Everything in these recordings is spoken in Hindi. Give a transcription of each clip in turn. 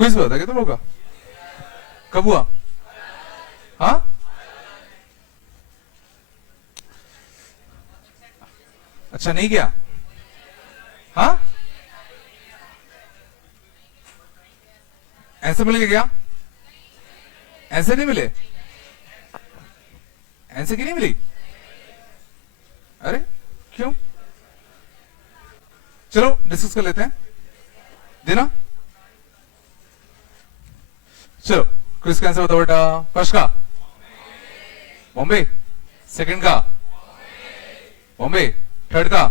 क्विज हुआ था क्या तुम लोग का? कब हुआ? हाँ, अच्छा नहीं गया? हाँ, आंसर मिल गया? आंसर नहीं मिले? आंसर की नहीं मिली? अरे क्यों? चलो डिस्कस कर लेते हैं, देना। चलो क्विज का आंसर बताओ बेटा। फर्स्ट का बॉम्बे, सेकंड का बॉम्बे, थर्ड का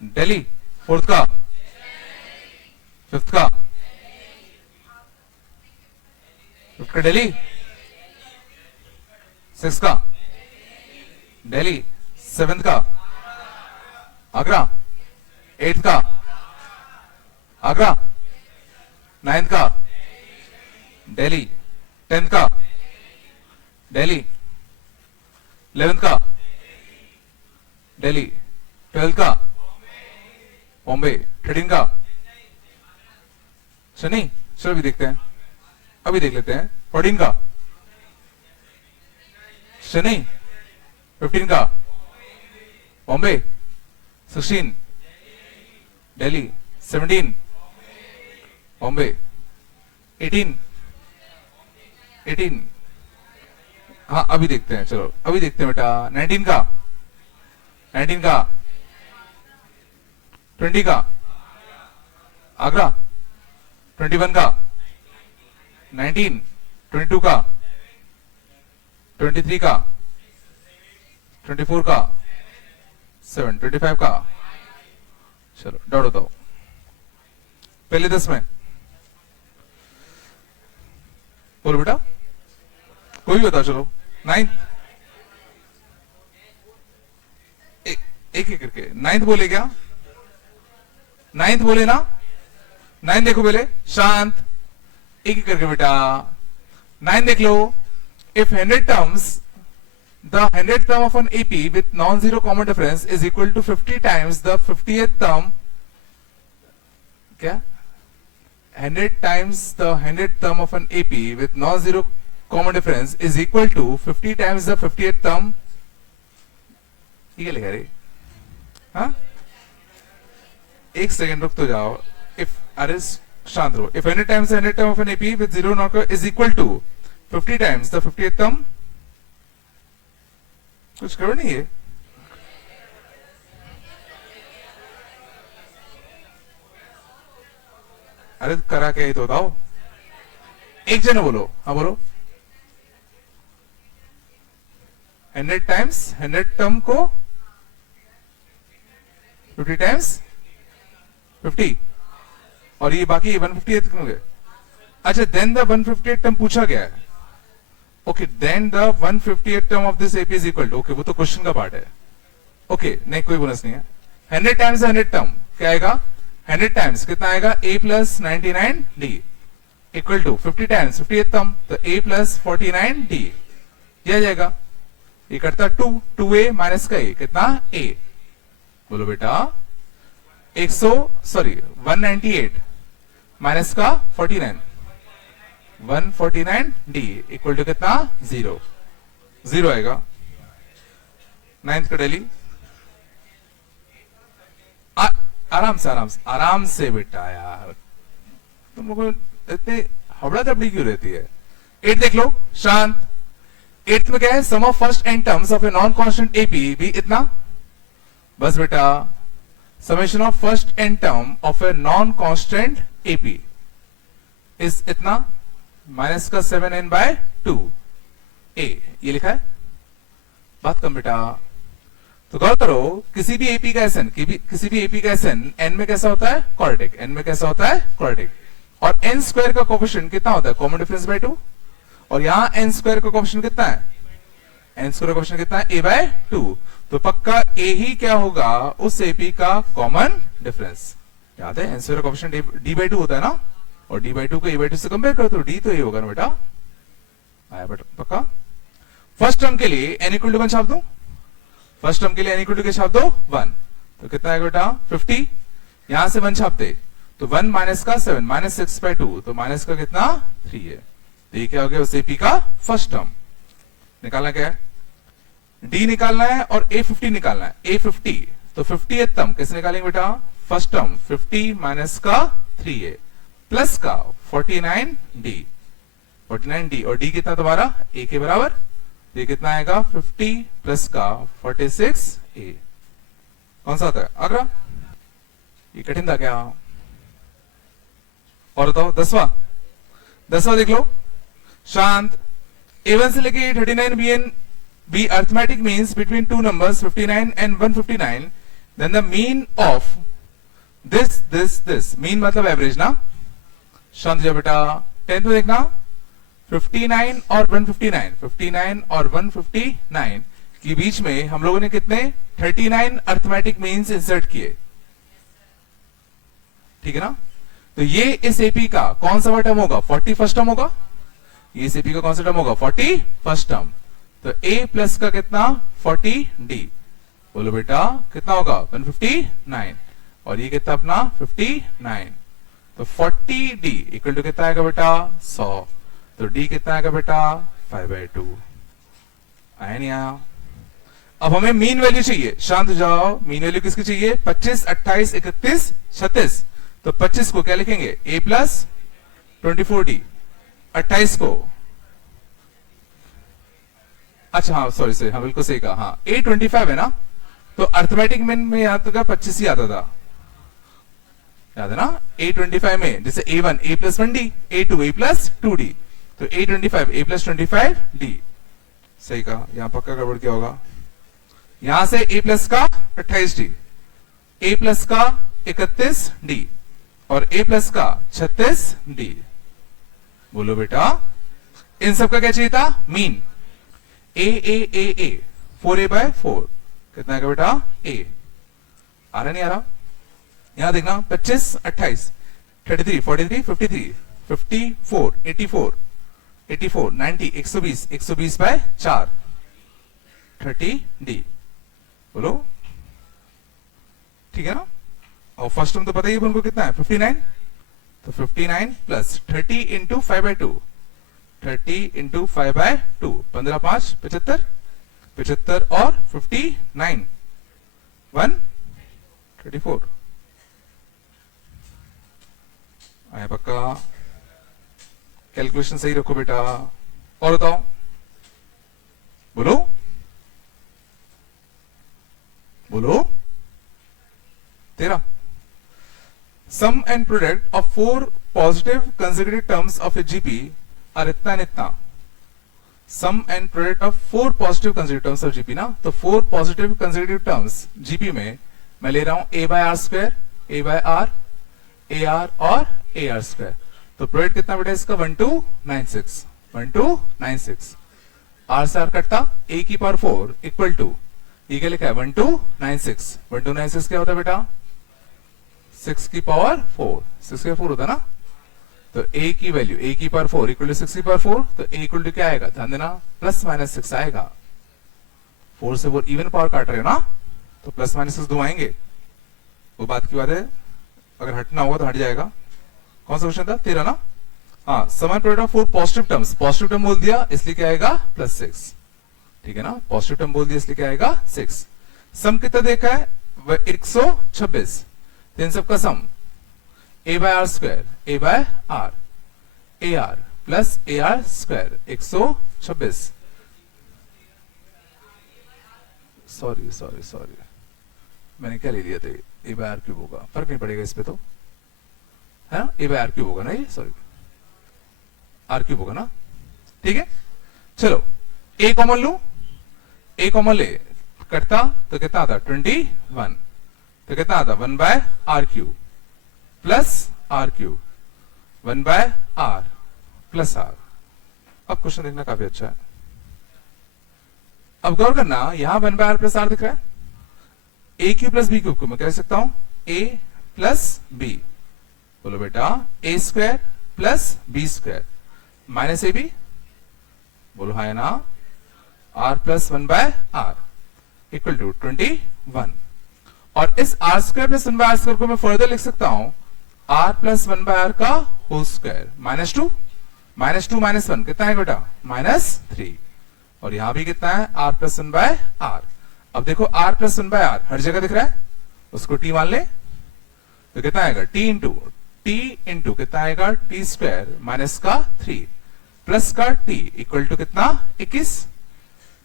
दिल्ली, फोर्थ का, फिफ्थ का, फिफ्थ का दिल्ली, सिक्स का दिल्ली, सेवेंथ का आगरा, एट्थ का आगरा, नाइन्थ का दिल्ली, टेंथ का दिल्ली, 11th का दिल्ली, 12th का बॉम्बे, 13 का शनि। चलो अभी देखते हैं, अभी देख लेते हैं। 14 का शनि, 15 का बॉम्बे, 16 दिल्ली, 17 बॉम्बे, 18 हाँ अभी देखते हैं, चलो अभी देखते हैं बेटा। 19 का 20 का आगरा, 21 का 19, 22 का 23 का 24 का 7, 25 का। चलो डाउट बताओ पहले 10 में, बोलो बेटा कोई भी बताओ। चलो 9th, एक एक करके 9th बोले क्या? 9th बोले ना? 9th देखो पहले, शांत, एक एक करके बेटा। 9th देख लो। If 100 terms, the 100th term of an AP with non-zero common difference is equal to 50 times the 50th term. क्या? 100 times the 100th term of an AP with non-zero common difference is equal to 50 times the 50th term. ये क्या लिखा रे? हाँ, एक सेकेंड रुक तो जाओ। इफ अरे शांत रहो। If 100 times the 100th term of an AP with zero non is equal to 50 times the 50th term, कुछ करो नहीं है। अरे करा क्या ही तो बताओ, एक जने बोलो। हाँ बोलो। 100 times 100 टर्म को 50 times 50 और ये बाकी 158 क्यों गए? अच्छा, देन द 158 टर्म पूछा गया है। Okay, then the 158 term of this AP is equal to, okay वो तो क्वेश्चन का पार्ट है। ओके नहीं, कोई बोनस नहीं है। 100 टाइम्स 100 टर्म क्या आएगा? 100 टाइम्स कितना आएगा? a plus 99d equal to 50 times 58 term, तो a प्लस 49d ये आ जाएगा। ये करता 2a माइनस का a कितना? a। बोलो बेटा 198 माइनस का 49, 149d इक्वल टू कितना? 0 आएगा। 9th का दिल्ली, आराम से बेटा। यार तुम लोग इतने हबड़ा तबड़ी क्यों रहती है? 8 देख लो, शांत। 8th में क्या है? Sum of first n terms of a non constant AP भी इतना। बस बेटा, summation of first n term of a non constant AP is इतना, माइनस का 7n/2 a, ये लिखा है। बात कम बेटा। तो गौर करो, किसी भी एपी का एसएन एन में कैसा होता है? क्वाड्रेटिक। एन में कैसा होता है? क्वाड्रेटिक। और एन स्क्वायर का कोफिशिएंट कितना होता है? Common difference bye 2। और यहां एन स्क्वायर का कोफिशिएंट कितना है? एन स्क्वायर का कोफिशिएंट कितना है? a/2। तो पक्का a ही क्या होगा? उस एपी का कॉमन डिफरेंस। याद है एन स्क्वायर का कोफिशिएंट d/2 होता है ना, और d/2 को a/2 से कंपेयर करो तो d तो ये होगा ना बेटा। आया बेटा पक्का। फर्स्ट टर्म के लिए n इक्वल टू 1 छाप दो। फर्स्ट टर्म के लिए n इक्वल टू क्या छाप दो? 1। तो कितना आएगा बेटा? 50। यहां से 1 छापते तो 1 माइनस का 7 माइनस 6 बाय 2, तो माइनस का कितना 3 है। तो ये क्या हो गया उस एपी का फर्स्ट टर्म। निकालना क्या है, डी निकालना है और A50 निकालना है। A50 तो 50th टर्म कैसे निकालेंगे बेटा, फर्स्ट टर्म 50 माइनस का 3A प्लस का 49D, 49D और D कितना तुम्हारा A के बराबर, ये कितना आएगा 50 प्लस का 46A। कौन सा आता है अगला, ये कठिन था क्या। और बताओ 10वां देख लो, शांत A1 से लेके 39 be arithmetic means between two numbers 59 and 159, then the mean of this mean मतलब एवरेज ना। शांत जा बेटा 10th में देखना 59 और 159, 59 और 159 के बीच में हम लोगों ने कितने 39 अर्थमेटिक मीन्स इंसर्ट किए, ठीक है ना। तो ये इस एपी का कौन सा टर्म होगा, 41st टर्म होगा। ये इस एपी का कौन सा टर्म होगा, 41st टर्म। तो A प्लस का कितना 40D, बोलो बेटा कितना होगा 159 और ये कितना अपना 59, तो 40D इक्वल टू कितना आएगा बेटा 100। तो D कितना आएगा बेटा 5/2। आया नहीं आया। अब हमें मीन वैल्यू चाहिए, शांत जाओ। मीन वैल्यू किसकी चाहिए, 25, 28, 31, 36। तो 25 को क्या लिखेंगे A प्लस 24D, 28 को अच्छा हाँ सॉरी से हाँ बिल्कुल सही कहा, हाँ A25 है ना। तो अर्थमेटिक मीन में याद तो 25 ही आता था, याद है ना। A25 में जैसे A1 A plus 1D, A2 A plus 2D, तो A25 A प्लस 25D। सही कहा, यहां पक्का गड़बड़ क्या होगा, यहां से A प्लस का 28D, A प्लस का 31D और A प्लस का 36D। बोलो बेटा इन सबका क्या चाहिए था, मीन। A 4A/4 कितना है बेटा A। आ रहा नहीं आ रहा, यहां देखना 25, 28, 33, 43, 53, 54, 84, 84, 90, 120, 120/4 30D। बोलो ठीक है ना। और फर्स्ट टर्म तो पता ही है उनको कितना है 59, तो 59 प्लस 30 इंटू 5/2, 30 इंटू 5/2, 15 5 75, 75 और 59 134। आया पक्का, कैलकुलेशन सही रखो बेटा। और बताओ बोलो बोलो 13। Sum and product of 4 positive consecutive terms of a GP और इतना न इतना। Sum and product of 4 positive consecutive terms of GP ना, तो 4 पॉजिटिव कंसेक्यूटिव टर्म्स जीपी में मैं ले रहा हूं A/R², A/R, AR और AR²। तो प्रोडक्ट कितना बेटा इसका 1296, 1296। R से R कटता A की पावर 4 इक्वल टू ये क्या लिखा है 1296। 1296 क्या होता है बेटा 6 की पावर 4, 6 की 4 होता है ना। तो A की वैल्यू A की पावर 4 इक्वल टू 6 की पावर 4, तो A इक्वल टू क्या आएगा, ध्यान देना प्लस माइनस 6 आएगा। 4 से 4 इवन पावर काट रहे हो ना, तो प्लस माइनस 6 दो आएंगे। वो बात की बात है, अगर हटना होगा तो हट जाएगा। कौन सा क्वेश्चन था 13 ना। हाँ समान product of 4 positive terms, positive term बोल दिया इसलिए क्या आएगा +6, ठीक है ना। पॉजिटिव टर्म बोल दिया इसलिए क्या आएगा 6। सम कितना देखा है 126, तो इन सबका सम A/R², A/R, AR plus AR², 126। Sorry मैंने क्या ले लिया था, A/R³ होगा, फर्क नहीं पड़ेगा इस पे तो, है ना। A/R³ होगा ना, ये सॉरी R³ होगा ना, ठीक है। चलो A कॉमन लू, A कॉमन ले कटता तो कितना आता 21, तो कितना आता 1/R³ plus R³ 1/R plus R। अब क्वेश्चन देखना काफी अच्छा है। अब गौर करना यहां 1/R प्लस R दिख रहा है, A³ प्लस B³ को मैं कह सकता हूं A प्लस B। बोलो बेटा A² plus B² minus AB, बोलो है ना R plus 1/R equal to 21। और इस R² प्लस 1/R² को मैं फर्दर लिख सकता हूं r प्लस 1/r का whole square minus two minus one कितना है बेटा -3 और यहां भी कितना है r प्लस 1/r। अब देखो r प्लस 1/r हर जगह दिख रहा है, उसको t मान ले तो कितना आएगा t इंटू कितना आएगा t स्क्वायर माइनस का 3 प्लस का t इक्वल टू कितना 21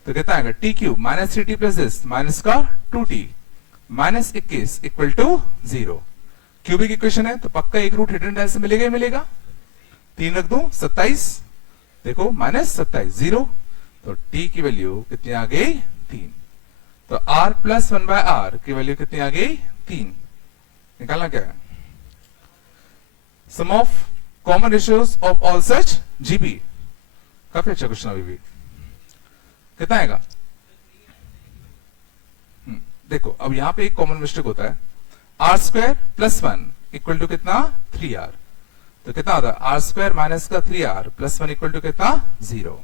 तो कितना आएगा t cube minus 3t plus this minus का 2t minus 21 equal to 0। Cubic equation है तो पक्का एक रूट हिडन से मिलेगा ही मिलेगा। 3 रख दो 27 देखो -27 0 तो t की वैल्यू कितनी आ गई 3। तो r प्लस 1/r की वैल्यू कितनी आ गई 3। निकालना क्या है sum of common ratios of all such GP. काफी अच्छा क्वेश्चन अभी भी कितना आएगा देखो अब यहां पे एक कॉमन मिस्टेक होता है R square plus 1 equal to कितना 3r तो कितना होता है आर स्क्वायर माइनस का 3r प्लस 1 इक्वल टू कितना 0।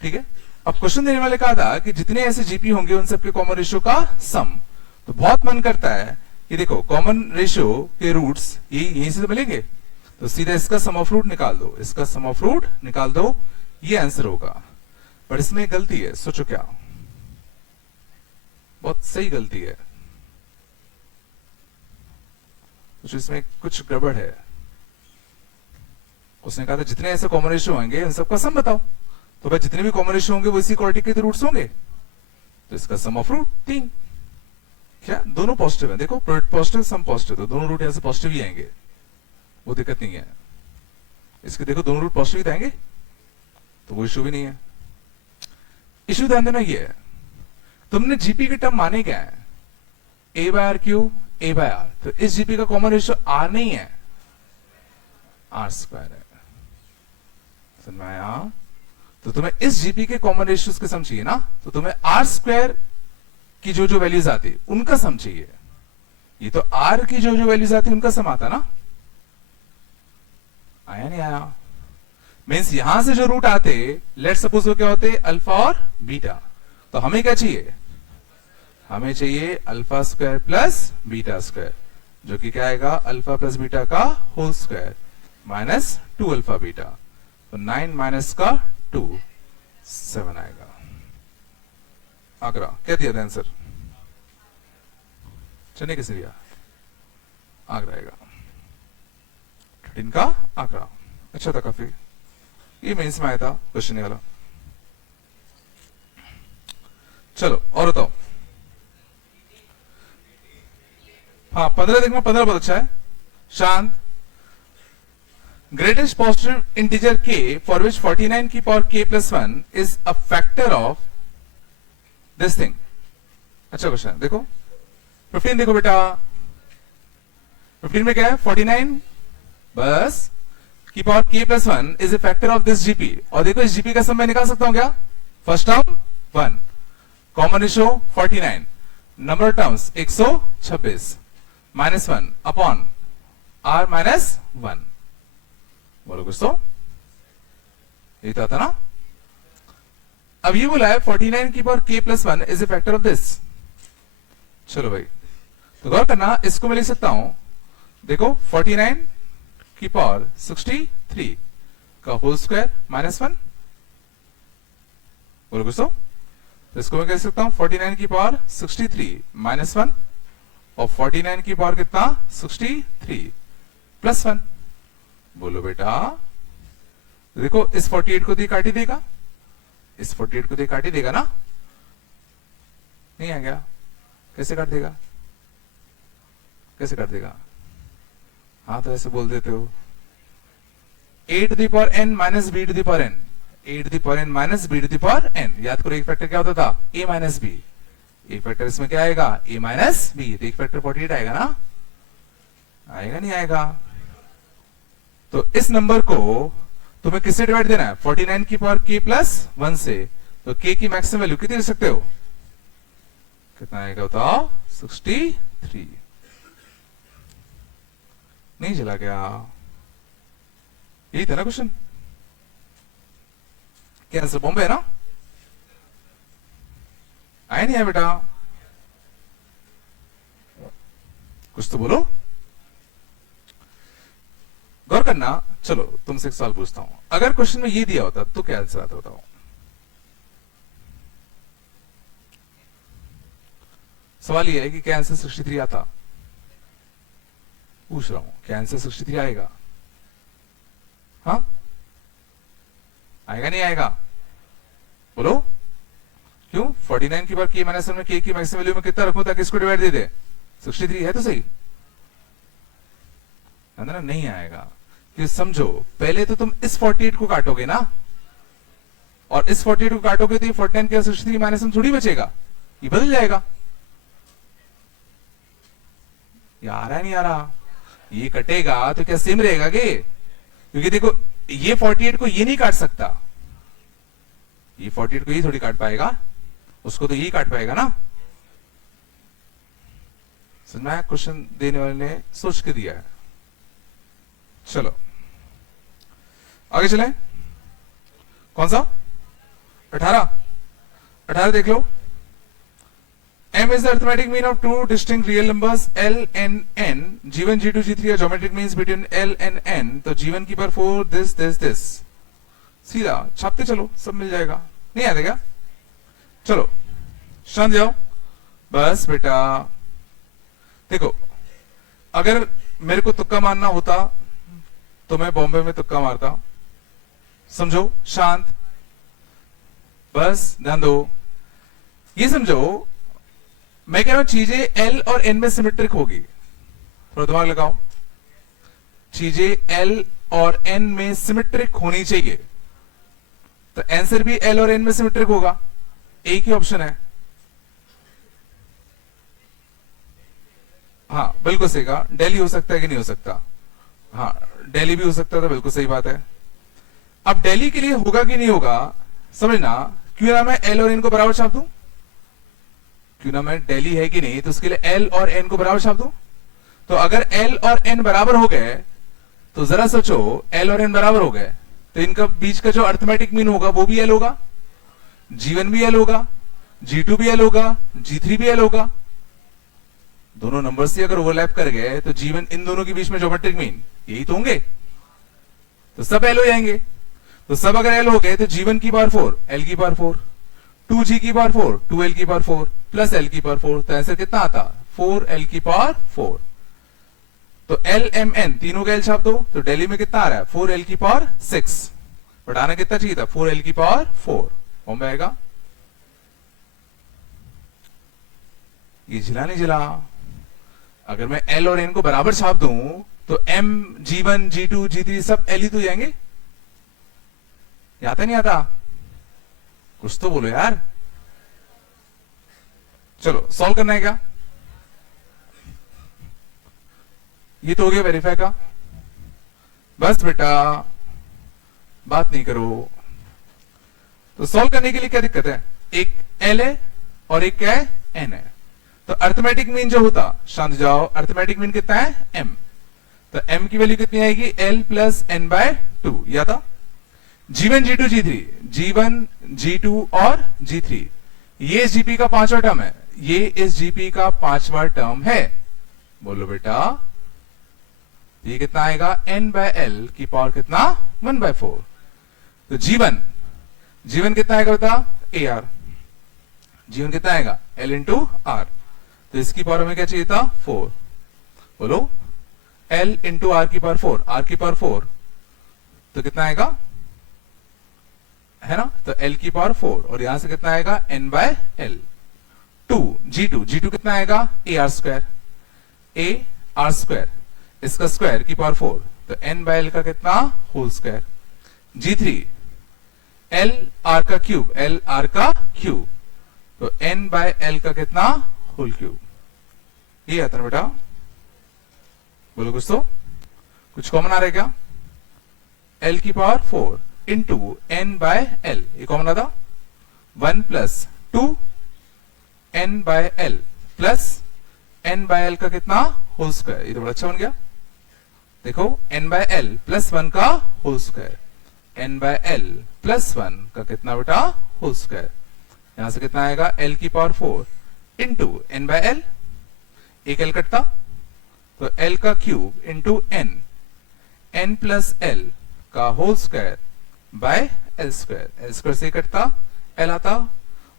ठीक है अब क्वेश्चन देने वाले कहा था कि जितने ऐसे जीपी होंगे उन सबके कॉमन रेशियो का सम। तो बहुत मन करता है कि देखो कॉमन रेशियो के रूट्स यहीं से तो मिलेंगे तो सीधा इसका सम ऑफ रूट निकाल दो, इसका सम ऑफ रूट निकाल दो, ये आंसर होगा। पर इसमें गलती है, सोचो क्या बहुत सही गलती है, सोचो इसमें कुछ गड़बड़ है। उसने कहा था जितने ऐसे कॉमन रेशियो होंगे उन सबका सम बताओ तो भाई जितने भी कॉमन रेशियो होंगे वो इसी क्वाड्रेटिक के रूट्स होंगे तो इसका सम ऑफ रूट 3। क्या दोनों पॉजिटिव है देखो प्रोडक्ट पॉजिटिव सम पॉजिटिव तो दोनों रूट यहां से पॉजिटिव ही आएंगे, वो दिक्कत नहीं है। इसके देखो दोनों रूट पॉजिटिव आएंगे तो वो इशू भी नहीं है। इशू ध्यान देना ये है तुमने जीपी के टर्म माने क्या है a by R cube a by R तो इस जीपी का कॉमन रेशियो r नहीं है r स्क्वायर है। समझ में आया? तो तुम्हें इस जीपी के कॉमन रेशियोज के सम चाहिए ना तो तुम्हें r स्क्वायर की जो जो वैल्यूज आती उनका सम चाहिए। ये तो r की जो जो वैल्यूज आती उनका सम आता ना। आया नहीं आया? मीन्स यहां से जो रूट आते लेट सपोज वो क्या होते अल्फा और बीटा तो हमें क्या चाहिए हमें चाहिए alpha square plus beta square जो कि क्या आएगा अल्फा प्लस बीटा का whole square minus 2 alpha beta तो 9 माइनस का 2 7 आएगा। आगरा क्या दिया था आंसर चने किसे दिया आगरा आएगा 13 का आगरा। अच्छा था काफी, ये मेंस में आया था क्वेश्चन वाला। चलो और बताओ। हाँ 15 देखना 15 बहुत अच्छा है। शांत greatest positive integer k for which 49 की power k plus 1 is a factor of this thing. अच्छा क्वेश्चन देखो 15 देखो बेटा 15 में क्या है 49 बस की power k plus 1 is a factor of this GP और देखो इस जीपी का सम मैं निकाल सकता हूं क्या first term 1 common ratio 49 number terms 126 minus 1 upon r minus 1 बोलो कुछ तो ये तो आता ना। अब ये बोला है 49 की power k plus 1 is a factor of this. चलो भाई तो गौर करना इसको मैं लिख सकता हूं देखो 49 की पावर 63 का होल स्क्वायर माइनस 1 बोलो कुछ तो इसको मैं कह सकता हूं 49 की पावर 63 माइनस 1 और 49 की पावर कितना 63 प्लस 1 बोलो बेटा देखो इस 48 को दी काटी देगा इस 48 को दी काटी देगा ना नहीं आ गया कैसे काट देगा कैसे काट देगा हाँ तो ऐसे बोल देते हो a to the power n minus b to the power n a to the power n minus b to the power n। याद करो एक फैक्टर क्या होता था a माइनस b एक फैक्टर इसमें क्या आएगा a माइनस b एक फैक्टर 48 आएगा ना आएगा नहीं आएगा। तो इस नंबर को तुम्हें किससे डिवाइड देना है 49 की पावर k प्लस 1 से तो k की मैक्सिमम वैल्यू कितनी दे सकते हो कितना आएगा बताओ 63 नहीं चला गया यही था ना क्वेश्चन क्या आंसर बॉम्बे है ना आया नहीं है बेटा कुछ तो बोलो करना। चलो तुमसे एक सवाल पूछता हूं, अगर क्वेश्चन में ये दिया होता तो क्या आंसर आता, बताओ। सवाल ये है कि क्या आंसर 63 आता, पूछ रहा हूं, क्या आंसर 63 आएगा? हाँ आएगा नहीं आएगा? बोलो। क्यों? 49 की बार के माइनस में के की मैक्सिमम वैल्यू में कितना रखूं ताकि इसको डिवाइड दे दे? 63 है तो सही है ना? नहीं आएगा। कि समझो, पहले तो तुम इस 48 को काटोगे ना, और इस 48 को काटोगे तो ये 49 के 63 माइनस में थोड़ी बचेगा, ये बदल जाएगा। ये आ रहा नहीं आ रहा? ये कटेगा तो क्या सेम रहेगा के? क्योंकि देखो ये 48 को ये नहीं काट सकता, ये 48 को ये थोड़ी काट पाएगा, उसको तो यही काट पाएगा ना। समझ में? क्वेश्चन देने वाले ने सोच के दिया है। चलो आगे चलें। कौन सा? 18 देख लो। M is the arithmetic mean of two distinct real numbers L and N. G1, G2, G3 are geometric means between L and N. तो G1 की पावर 4 this सीधा छापते चलो, सब मिल जाएगा। नहीं आते क्या? चलो शांत जाओ बस बेटा। देखो अगर मेरे को तुक्का मारना होता तो मैं बॉम्बे में तुक्का मारता। समझो, शांत बस, ध्यान दो। ये समझो, मैं कह रहा हूं चीजें L और N में सिमेट्रिक होगी। थोड़ा दिमाग लगाओ, चीजें L और N में सिमेट्रिक होनी चाहिए, तो आंसर भी L और N में सिमेट्रिक होगा। एक ही ऑप्शन है। हाँ बिल्कुल सही कहा। दिल्ली हो सकता है कि नहीं हो सकता? हाँ दिल्ली भी हो सकता था, बिल्कुल सही बात है। अब दिल्ली के लिए होगा कि नहीं होगा समझना। क्यों ना मैं L और N को बराबर छाप दूं? क्यों ना मैं दिल्ली है कि नहीं, तो उसके लिए L और N को बराबर छाप दूं। तो अगर L और N बराबर हो गए तो जरा सोचो, L और N बराबर हो गए तो इनका बीच का जो अर्थमेटिक मीन होगा वो भी L होगा, G1 भी L होगा, G2 भी L होगा, G3 भी L होगा। दोनों नंबर से अगर ओवरलैप कर गए तो G1 इन दोनों के बीच में ज्योमेट्रिक मीन यही तो होंगे, तो सब L हो जाएंगे। तो सब अगर L हो गए तो G1 की पावर 4 L की पावर 4, 2G की पावर 4 2L की पावर 4 प्लस L की पावर 4, तो आंसर कितना आता? 4L की पावर 4। तो L M N तीनों का L छाप दो, तो दिल्ली में कितना आ रहा है? 4L की पावर 6। बढ़ाना कितना चाहिए था? 4L की पावर 4। बॉम्बे आएगा। ये जिला नहीं जिला? अगर मैं L और N को बराबर छाप दूं तो M, G1, G2, G3 सब L ही तो जाएंगे। आता नहीं आता? कुछ तो बोलो यार। चलो सॉल्व करना है क्या? ये तो हो गया वेरीफाई का। बस बेटा बात नहीं करो। तो सॉल्व करने के लिए क्या दिक्कत है? एक L है और एक क्या है? N है। तो अर्थमेटिक मीन जो होता, शांत जाओ, अर्थमेटिक मीन कितना है? M। तो M की वैल्यू कितनी आएगी? L plus N by 2। या था G1, G2, G3, G1, G2 और G3, ये इस GP का 5वां टर्म है, ये इस GP का 5वां टर्म है। बोलो बेटा ये कितना आएगा? N बाय L की पावर कितना? 1/4। तो G1 कितना आएगा बता? AR। G1 कितना आएगा? L into R। तो इसकी पावर हमें क्या चाहिए था? 4। बोलो L इंटू R की पावर 4, R की पावर 4, तो कितना आएगा? है ना? तो L की पावर 4 और यहां से कितना आएगा? N by L। G2 कितना आएगा? AR स्क्वायर, AR स्क्वायर, इसका स्क्वायर की पावर 4, तो N बाय L का कितना? Whole square. G3 L R का क्यूब, L R का क्यूब, तो N बाय L का कितना? Whole cube. ये आता है बेटा। बोलो कुछ तो, कुछ कॉमन आ रहा है क्या? L की power 4 into N by L, ये कॉमन आता। 1 plus 2 N by L plus N by L का कितना? Whole square. ये तो बड़ा अच्छा बन गया। देखो N बाय L प्लस 1 का whole square, N by L plus 1 का कितना बेटा? Whole square. यहां से कितना आएगा? L की power 4 into N by L, एक L कटता, तो L का cube into N, n plus l का whole square by l square, l square से कटता एल आता,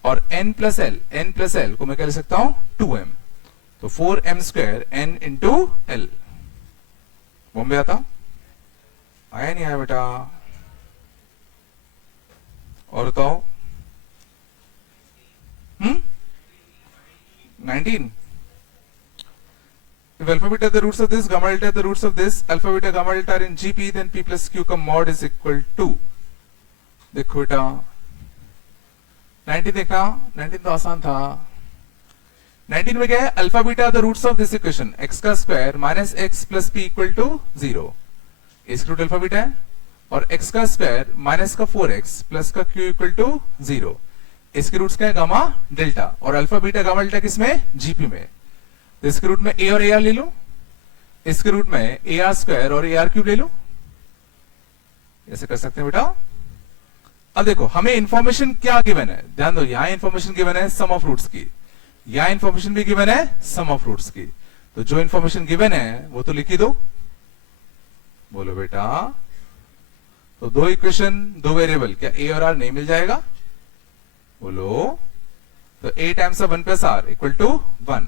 और n प्लस एल को मैं क्या लिख सकता हूं 2m, तो 4m square n into L. Bombay आता आया नहीं आया बेटा? और बताओ 19। If alpha beta are the roots of this, gamma delta are the roots of this, alpha beta gamma delta are in GP, then P plus Q का mod is equal to, देखो बेटा 19 देखना, 19 तो आसान था। 19 में क्या है? Alpha beta the roots of this equation, x का square minus x plus p equal to 0, इसका रूट अल्फा बीटा है, और x का स्क्वायर माइनस का 4x प्लस का q इक्वल टू 0, इसके रूट्स क्या है? गामा डेल्टा, और अल्फा बीटा गामा डेल्टा किसमें? जीपी में। तो इसके रूट में a और ar ले लो, इसके रूट में ar स्क्वायर और ar क्यूब ले लो, ऐसे कर सकते हैं बेटा। अब देखो हमें इंफॉर्मेशन क्या गिवन है, ध्यान दो, यहां इंफॉर्मेशन गिवन है सम ऑफ रूट्स की, यहां इंफॉर्मेशन भी गिवन है सम ऑफ रूट्स की, तो जो इंफॉर्मेशन गिवन है वो तो लिख ही दो। बोलो बेटा, तो दो इक्वेशन दो वेरिएबल, क्या a और r नहीं मिल जाएगा? बोलो, तो a times of 1 plus r equal to 1,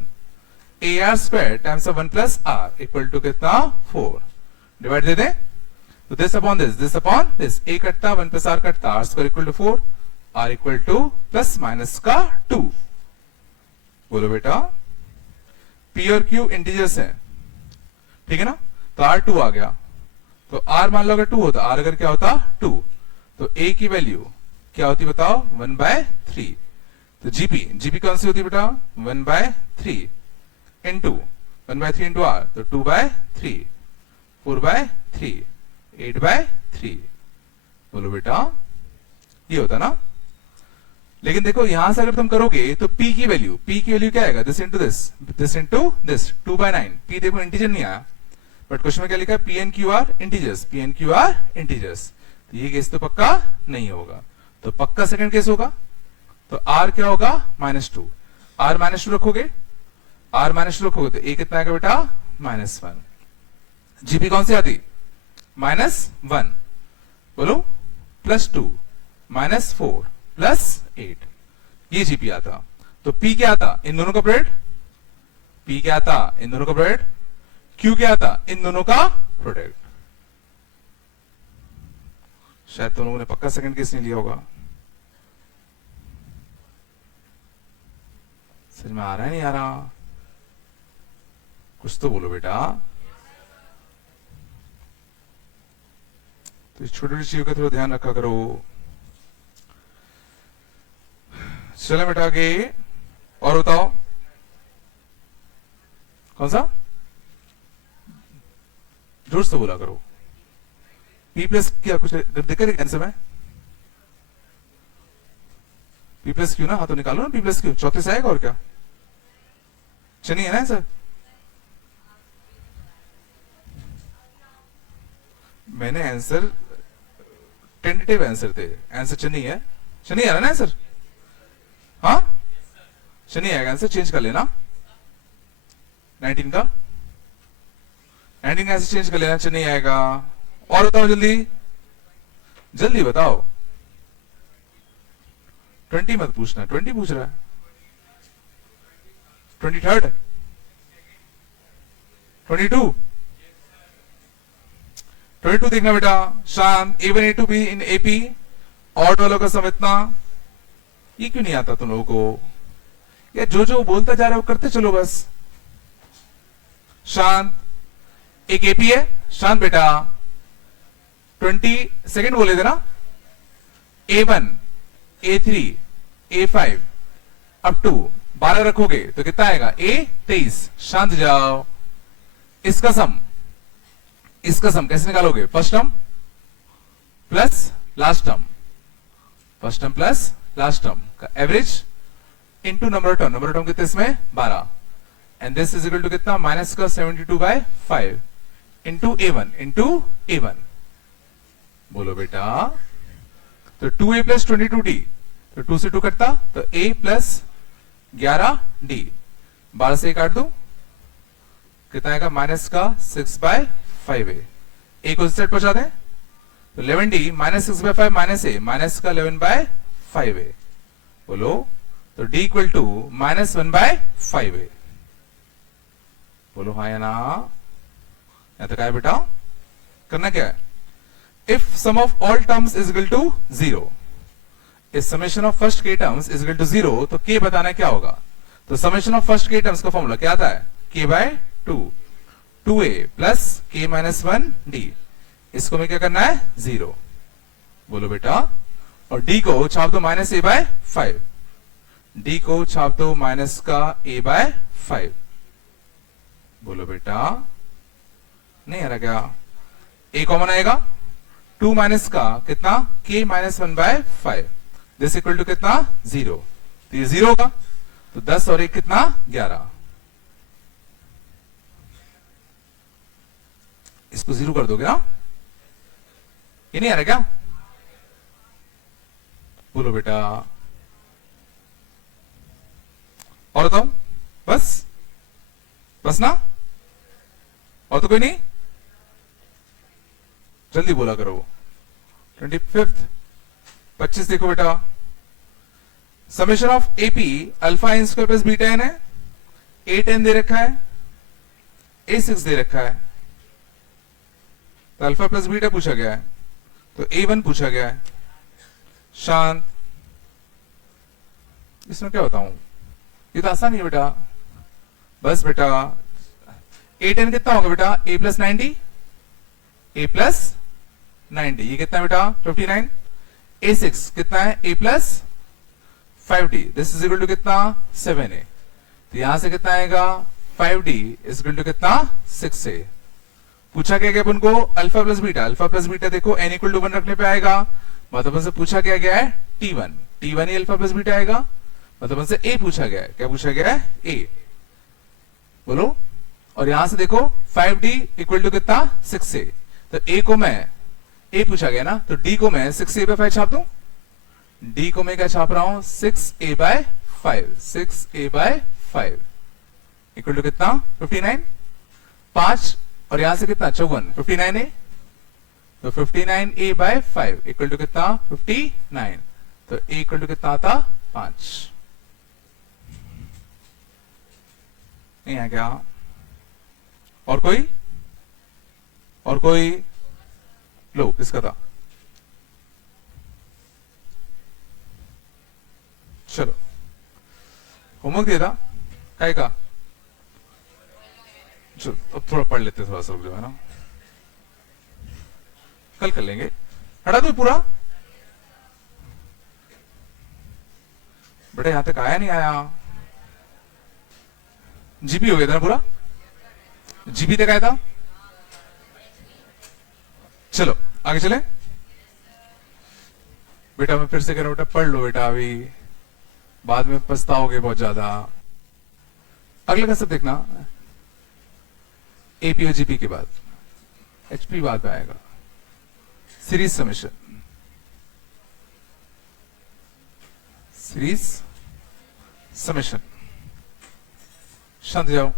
ar square times of 1 plus r equal to कितना? 4। डिवाइड दे दें, तो दिस अपॉन दिस, a कटता 1 प्लस r कटता, r square equal to 4, r equal to plus minus का 2। बोलो बेटा, p और q इंटीजर्स हैं, ठीक है ना? तो r 2 आ गया, तो r मान लो अगर 2 होता, r अगर क्या होता 2, तो a की वैल्यू क्या होती बताओ? 1/3। तो जीपी कौन सी होती बेटा? 1/3 इंटू 1/3 इंटू r, तो 2/3, 4/3, 8/3। बोलो बेटा, ये होता ना? लेकिन देखो यहां से अगर तुम करोगे तो p की वैल्यू क्या आएगा? This into this 2/9। p देखो इंटीजर नहीं आया, बट क्वेश्चन में क्या लिखा है? p and q are integers, तो ये केस तो पक्का नहीं होगा, तो पक्का सेकंड केस होगा। तो r क्या होगा? -2, r -2 रखोगे, तो a कितना आएगा बेटा? -1। जीपी कौन सी आती? -1। बोलो, +2 -4 +8, ये जीपी आता। तो p क्या आता? इन दोनों का प्रोडक्ट। p क्या आता? इन दोनों का प्रोडक्ट। q क्या आता? इन दोनों का प्रोडक्ट। शायद तुम लोगों ने पक्का सेकंड केस नहीं लिया होगा। समझ में आ रहा है नहीं आ रहा? कुछ तो बोलो बेटा। तो इस छोटी छोटी चीजों का थोड़ा ध्यान रखा करो। चलो बेटा आगे, और बताओ कौन सा? जोर से बोला करो। p प्लस क्या कुछ दिक्कत है आंसर में? p प्लस क्यू ना, हाँ तो निकालो ना p प्लस क्यू, चौथे से आएगा और क्या? चलिए है ना आंसर? मैंने आंसर टेंटेटिव आंसर थे, आंसर चनी है, चनी आ रहा ना आंसर? हाँ चनी आएगा, आंसर चेंज कर लेना 19 का आंसर चेंज कर लेना, चनी आएगा। और बताओ जल्दी बताओ। 20 मत पूछना, 20 पूछ रहा है, 23rd 22 देखना बेटा। शांत, A1 A2 B इन AP, ऑड वालों का सम इतना, ये क्यों नहीं आता तुम लोगों को? या जो बोलता जा रहा है वो करते चलो बस। शांत, एक AP है, शांत बेटा 20 सेकंड बोले थे ना? A1 A3 A5 up to 12 रखोगे तो कितना आएगा? A23। शांत जाओ। इसका सम कैसे निकालोगे? First term plus last term, first term plus last term का average into number of term कितने इसमें? 12, and this is equal to कितना? माइनस का 72/5 इंटू A1 बोलो बेटा। तो 2A प्लस 22D, तो 2 से 2 कटता, तो A प्लस 11D, 12 से काट दो कितना आएगा? माइनस का 6/5A, ए को सेट पहुंचा दें तो 11d minus 6 by 5 minus A minus का 11 बाय 5a बोलो तो d equal to minus 1 by 5a बोलो हाँ या ना या तो क्या है बेटा करना क्या है if sum of all terms is equal to 0 if summation of first k terms is equal to 0 तो k बताना क्या होगा तो summation of first k terms का फॉर्मूला क्या आता है k by 2 2a plus k minus 1d इसको में क्या करना है 0 बोलो बेटा और d को छाप दो माइनस a बाय 5 d को छाप दो माइनस का a बाय 5 बोलो बेटा नहीं आ रहा क्या a कॉमन आएगा 2 माइनस का कितना k minus 1 by 5 this equal to कितना 0 तो ये 0 होगा तो 10 और 1 कितना 11 इसको 0 कर दोगे ना ये नहीं आ रहा क्या बोलो बेटा और बताओ बस बस ना और तो कोई नहीं जल्दी बोला करो 25 देखो बेटा summation of AP alpha N square plus beta N है 8n दे रखा है a6 दे रखा है तो अल्फा प्लस बीटा पूछा गया है तो a1 पूछा गया है शांत इसमें क्या बताऊं ये तो आसान ही है बेटा बस बेटा 8n कितना होगा बेटा a प्लस 90 a प्लस 90 ये कितना बेटा 59 a6 कितना है a plus 5d this is equal to कितना 7a तो यहां से कितना आएगा 5d इज इक्वल टू कितना 6a पूछा क्या गया उनको अल्फा प्लस बीटा देखो n इक्वल टू 1 रखने पे आएगा मतलब उनसे पूछा क्या गया है t1 ही अल्फा प्लस बीटा आएगा मतलब उनसे a पूछा गया है क्या पूछा गया है a बोलो और यहां से देखो 5d इक्वल टू कितना 6a तो a को मैं a पूछा गया ना तो d को मैं 6a बाय 5 छाप दूं d को मैं क्या छाप रहा हूं 6a बाय 5 इक्वल टू कितना 59 5 और यहां से कितना 54 59a तो 59a बाय 5 इक्वल टू कितना 59 तो a इक्वल टू कितना आता 5 नहीं है क्या और कोई लो किसका था चलो होमवर्क दिया था काय का चलो अब थोड़ा पढ़ लेते थोड़ा सा जो है ना कल कर लेंगे हटा दो पूरा बेटा यहां तक आया नहीं आया जीपी हो गया था ना पूरा जीपी तक आया था चलो आगे चले बेटा मैं फिर से कह रहा हूं बेटा पढ़ लो बेटा अभी बाद में पछताओगे बहुत ज्यादा अगला कैसे देखना एपी और जीपी के बाद एचपी बाद में आएगा सीरीज समेशन शांत जाओ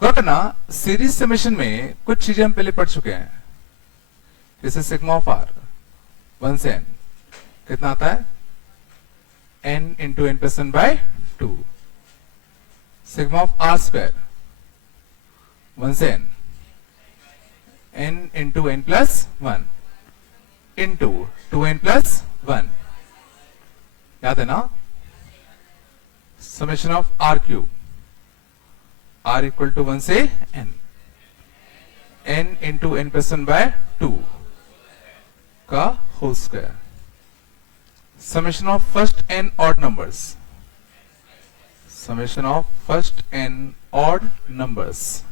गौर करना सीरीज समेशन में कुछ चीजें हम पहले पढ़ चुके हैं जैसे सिग्मा ऑफ आर 1 से n कितना आता है n into n plus 1 by 2 sigma of R square 1 से n into n plus 1 into 2n plus 1 याद है ना summation of R cube r equal to 1 से n into n plus 1 by 2 का whole square summation of first n odd numbers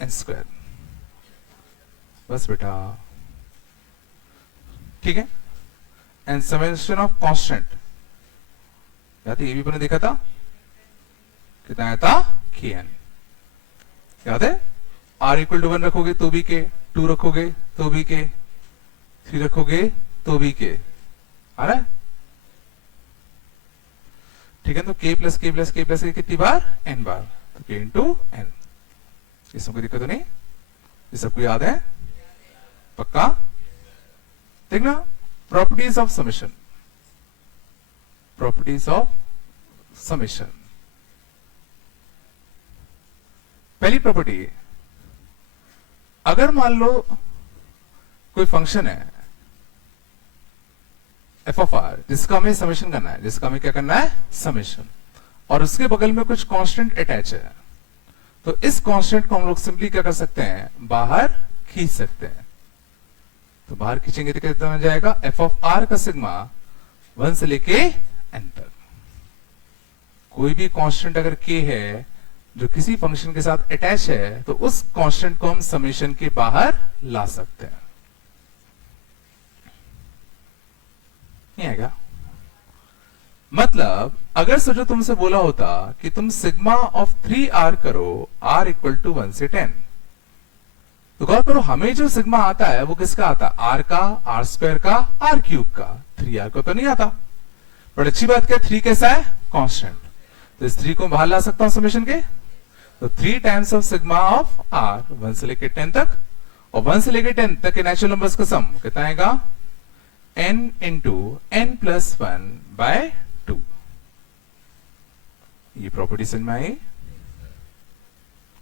n square बस बेटा ठीक है and summation of constant याद है ये भी अपने देखा था कितना आया था kn याद है r इक्वल टू 1 रखोगे तो भी के 2 रखोगे तो भी के 3 रखोगे तो भी के आ रहा है ठीक है तो k plus k plus k plus k कितनी बार n बार तो k इंटू n इसमें कोई दिक्कत तो नहीं ये सबको याद है? पक्का? देखना, properties of summation, properties of summation. पहली प्रॉपर्टी, अगर मान लो कोई फंक्शन है एफ ऑफ आर जिसका हमें समेशन करना है, जिसका हमें क्या करना है? समेशन, और उसके बगल में कुछ कांस्टेंट अटैच है, तो इस कांस्टेंट को हम लोग सिंपली क्या कर सकते हैं? बाहर खींच सकते हैं। तो बाहर खींचेंगे तो कितना बन जाएगा? एफ ऑफ आर का सिग्मा 1 से लेके एन तक। कोई भी कांस्टेंट अगर k है जो किसी फंक्शन के साथ अटैच है, तो उस कांस्टेंट को हम समेशन के बाहर ला सकते हैं। नहीं आएगा? मतलब अगर सोचो तुमसे बोला होता कि तुम सिग्मा ऑफ 3r करो r इक्वल टू 1 से 10, तो गौर करो हमें जो सिग्मा आता है वो किसका आता है? r का, r स्क्वायर का, r क्यूब का, 3r को तो नहीं आता। बट अच्छी बात क्या, 3 कैसा है? कांस्टेंट, तो इस 3 को बाहर ला सकता हूं समेशन के। तो 3 times of sigma of r 1 से लेके 10 तक, और 1 से लेके 10 तक के नेचुरल नंबर्स का सम कितना आएगा? n into n plus 1 by 2। ये प्रॉपर्टी समझ में आई?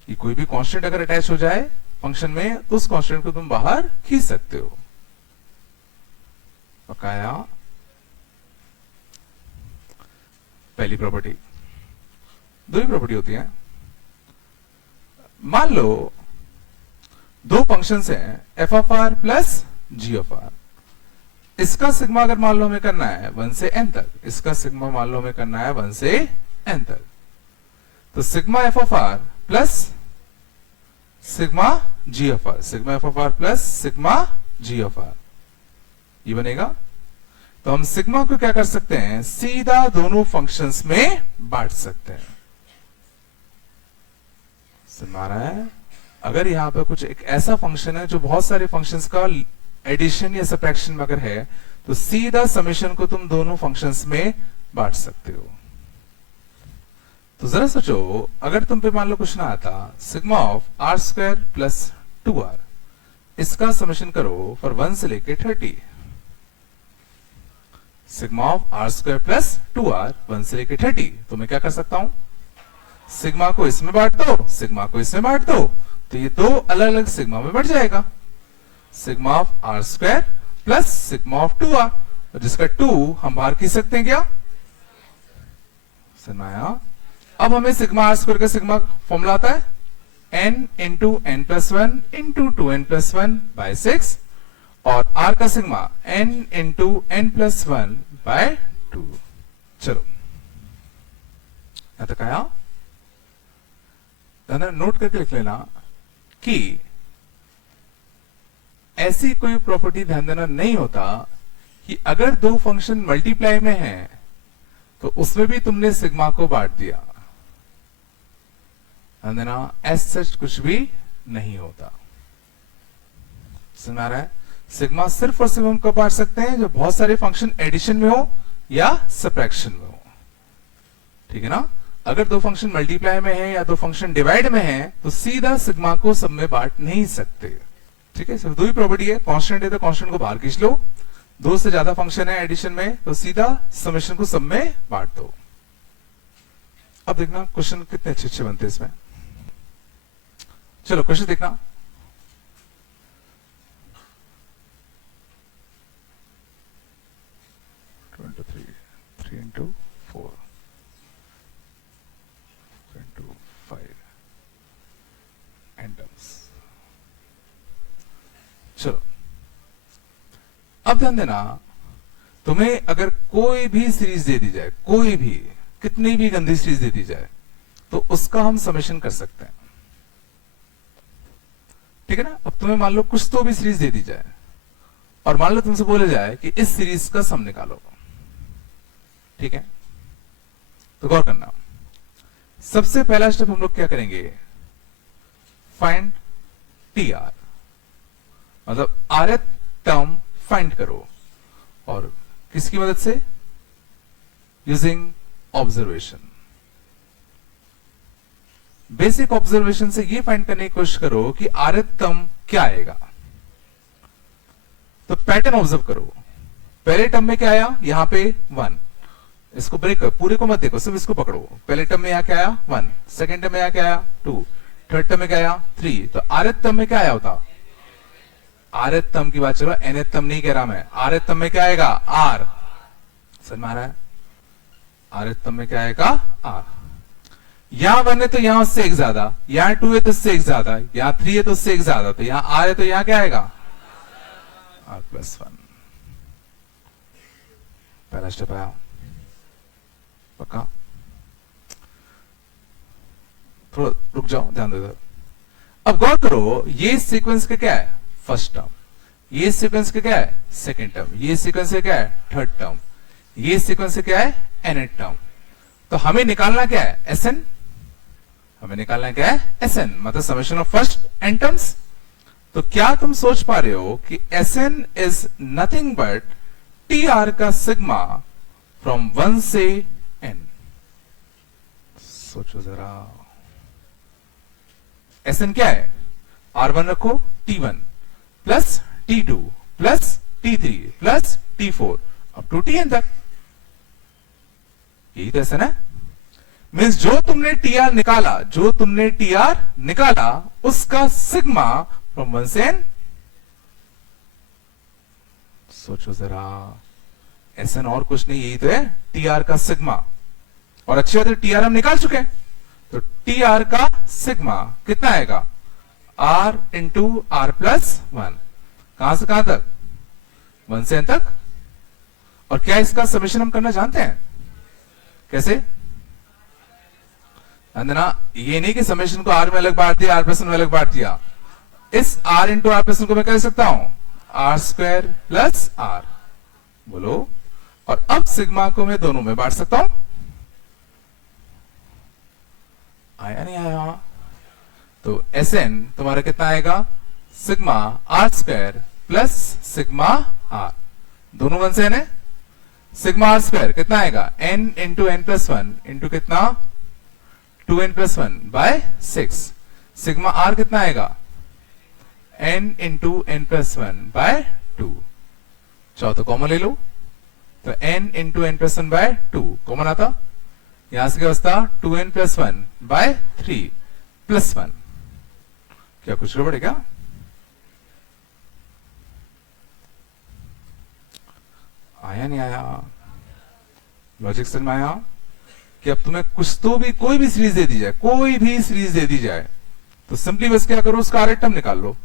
कि कोई भी कांस्टेंट अगर अटैच हो जाए फंक्शन में, तो उस कांस्टेंट को तुम बाहर खींच सकते हो। पकाया? पहली प्रॉपर्टी। दो ही प्रॉपर्टी होती है। मान लो दो फंक्शंस हैं F of R plus G of R. इसका सिग्मा अगर मान लो हमें करना है 1 से n तक, इसका सिग्मा मान लो हमें करना है 1 से n तक, तो sigma F of R plus sigma G of R, sigma F of R plus sigma G of R, ये बनेगा। तो हम सिग्मा को क्या कर सकते हैं? सीधा दोनों फंक्शंस में बांट सकते हैं। समझ आ रहा है? अगर यहां पे कुछ एक ऐसा फंक्शन है जो बहुत सारे फंक्शंस का एडिशन या सब्ट्रैक्शन में अगर है, तो सीधा समेशन को तुम दोनों फंक्शंस में बांट सकते हो। तो जरा सोचो, अगर तुम पे मान लो कुछ ना आता, sigma of R square plus 2r, इसका समेशन करो फॉर 1 से लेके 30। Sigma of R square plus 2r 1 से लेके 30, तो मैं क्या कर सकता हूं? सिग्मा को इसमें बांट दो, सिग्मा को इसमें बांट दो, तो ये दो अलग अलग सिग्मा में बढ़ जाएगा। Sigma of R square plus sigma of 2r, जिसका 2 हम बाहर खींच सकते हैं क्या? समझाया? अब हमें सिग्मा आर स्क्वायर का सिग्मा फॉर्मूला आता है n into n plus 1 into 2n plus 1 by 6, और r का sigma n into n plus 1 by 2। चलो यहां तक आया? नोट करके लिख लेना कि ऐसी कोई प्रॉपर्टी ध्यान देना नहीं होता कि अगर दो फंक्शन मल्टीप्लाई में हैं तो उसमें भी तुमने सिग्मा को बांट दिया। ध्यान देना, एज सच कुछ भी नहीं होता। समझ आ रहा है? सिग्मा सिर्फ और सिर्फ हम कब बांट सकते हैं? जो बहुत सारे फंक्शन एडिशन में हो या सब्ट्रैक्शन में हो। ठीक है ना? अगर दो फंक्शन मल्टीप्लाई में है या दो फंक्शन डिवाइड में है, तो सीधा सिग्मा को सब में बांट नहीं सकते। ठीक है? सिर्फ दो ही प्रॉपर्टी है, कांस्टेंट है तो कांस्टेंट को बाहर खींच लो, दो से ज्यादा फंक्शन है एडिशन में, तो सीधा समेशन को सब में बांट दो। अब देखना क्वेश्चन कितने अच्छे अच्छे बनते हैं इसमें। चलो क्वेश्चन देखना। Three into 4 into 5 एंडम्स। चलो अब ध्यान देना, तुम्हें अगर कोई भी सीरीज दे दी जाए, कोई भी, कितनी भी गंदी सीरीज दे दी जाए, तो उसका हम समेशन कर सकते हैं। ठीक है ना? अब तुम्हें मान लो कुछ तो भी सीरीज दे दी जाए और मान लो तुमसे बोला जाए कि इस सीरीज का सम निकालो। ठीक है? तो गौर करना, सबसे पहला स्टेप हम लोग क्या करेंगे? फाइंड टी आर, मतलब rth टर्म फाइंड करो, और किसकी मदद से? Using observation. बेसिक ऑब्जर्वेशन से ये फाइंड करने की कोशिश करो कि rth टर्म क्या आएगा? तो पैटर्न ऑब्जर्व करो। पहले टर्म में क्या आया? यहां पे 1, इसको ब्रेक कर, पूरे को मत देखो, सिर्फ इसको पकड़ो। पहले टर्म में यहां क्या आया? 1, सेकंड टर्म में यहां क्या आया? 2, थर्ड टर्म में क्या आया? 3। तो आरथ टर्म में क्या आया होता? आरथ टर्म की बात चलो, nth टर्म नहीं कह रहा मैं। आरथ टर्म में क्या आएगा? आर। समझ में आ रहा है? आरथ टर्म में क्या आएगा? आर। यहां 1 है तो यहां उससे एक ज्यादा, यहां 2 है तो उससे एक ज्यादा, यहां 3 है तो उससे एक ज्यादा, तो यहां आर है तो यहां क्या आएगा? R plus 1। पहला स्टेप आया, पक्का? थोड़ा रुक जाओ, ध्यान दो। अब गौर करो, ये सीक्वेंस का क्या है? First term. ये सीक्वेंस का क्या है? Second term. ये सीक्वेंस का क्या है? Third term. ये सीक्वेंस का क्या है? nth term. तो हमें निकालना क्या है? Sn। हमें निकालना क्या है? Sn, मतलब summation of first n terms. तो क्या तुम सोच पा रहे हो कि Sn is nothing but TR का सिग्मा फ्रॉम 1 से n? सोचो जरा। Sn क्या है? R1 रखो, T1 plus T2 plus T3 plus T4 up to Tn तक। यही तो Sn है। मीन्स जो तुमने TR निकाला, जो तुमने TR निकाला, उसका सिग्मा फ्रॉम 1 से n। सोचो जरा, Sn और कुछ नहीं, यही तो है TR का सिग्मा। और अच्छी बात है, TR हम निकाल चुके हैं, तो TR का सिग्मा कितना आएगा? R into R plus 1। कहां से कहां तक? 1 से n तक। और क्या इसका समेशन हम करना जानते हैं? कैसे? अंदना, ये नहीं कि समेशन को R में अलग बांट दिया, R प्लस 1 में अलग बांट दिया। इस R इंटू R प्लस 1 को मैं कह सकता हूं R स्क्वायर प्लस R। बोलो। और अब सिग्मा को मैं दोनों में बांट सकता हूं। आया नहीं आया? तो Sn तुम्हारा कितना आएगा? Sigma R square plus sigma R। दोनों 1 से n है। सिग्मा R स्क्वायर कितना आएगा? n into n plus 1 into कितना? 2n plus 1 by 6। Sigma R कितना आएगा? n into n plus 1 by 2। चाहो तो कॉमन ले लो, तो n into n plus 1 by 2 common आता। यहां से क्या बचता? 2n plus 1 by 3 plus 1। क्या कुछ गड़बड़ है क्या? आया नहीं आया? लॉजिक समझ में आया? कि अब तुम्हें कुछ तो भी, कोई भी सीरीज दे दी जाए, कोई भी सीरीज दे दी जाए, तो सिंपली बस क्या करो, उसका आर टर्म निकाल लो,